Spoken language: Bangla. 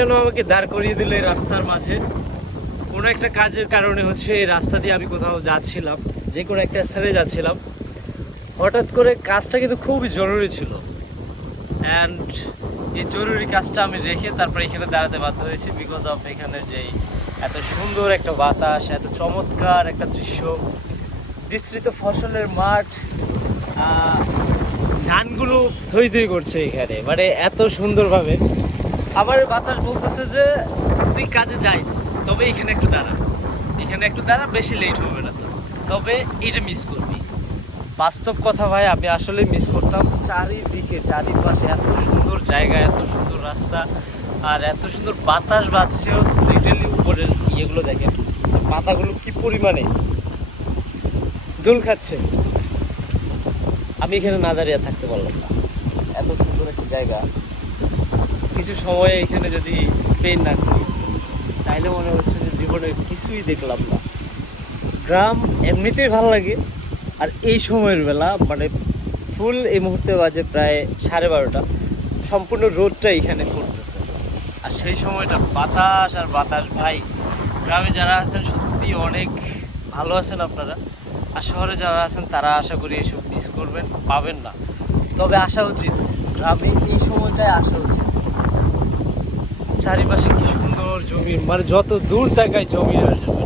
যেন আমাকে দাঁড় করিয়ে দিল এই রাস্তার মাঝে। কোনো একটা কাজের কারণে হচ্ছে এই রাস্তা দিয়ে আমি কোথাও যাচ্ছিলাম, যে কোনো একটা স্থানে যাচ্ছিলাম। হঠাৎ করে কাজটা কিন্তু খুবই জরুরি ছিল, অ্যান্ড এই জরুরি কাজটা আমি রেখে তারপর এখানে দাঁড়াতে বাধ্য হয়েছি বিকজ অফ এখানে যেই এত সুন্দর একটা বাতাস, এত চমৎকার একটা দৃশ্য, বিস্তৃত ফসলের মাঠ, ধানগুলো থই থই করছে এখানে, মানে এত সুন্দরভাবে। আমার বাতাস বলতেছে যে তুই কাজে যাইস, তবে এখানে একটু দাঁড়া, এখানে একটু দাঁড়া, বেশি লেট হবে না তো, তবে এটা মিস করবি। বাস্তব কথা ভাই, আমি আসলে মিস করতাম। চারিদিকে চারিপাশে এত সুন্দর জায়গা, এত সুন্দর রাস্তা, আর এত সুন্দর বাতাস বাজছেও। লিটারলি উপরের ইয়েগুলো দেখেন, পাতাগুলো কি পরিমাণে দোল খাচ্ছে। আমি এখানে না দাঁড়িয়ে থাকতে পারলাম না, এত সুন্দর একটা জায়গা। কিছু সময় এখানে যদি স্পেন্ড না করি তাইলে মনে হচ্ছে যে জীবনে কিছুই দেখলাম না। গ্রাম এমনিতেই ভালো লাগে, আর এই সময়ের বেলা মানে ফুল এই মুহূর্তে বাজে প্রায় 12:30, সম্পূর্ণ রোদটা এখানে পড়তেছে, আর সেই সময়টা বাতাস আর বাতাস। ভাই, গ্রামে যারা আছেন সত্যি অনেক ভালো আছেন আপনারা, আর শহরে যারা আছেন তারা আশা করি এসব মিস করবেন, পাবেন না। তবে আসা উচিত, গ্রামে এই সময়টায় আসা উচিত। চারিপাশে কি সুন্দর জমি, মানে যত দূর তাকায় জমি আর জমি।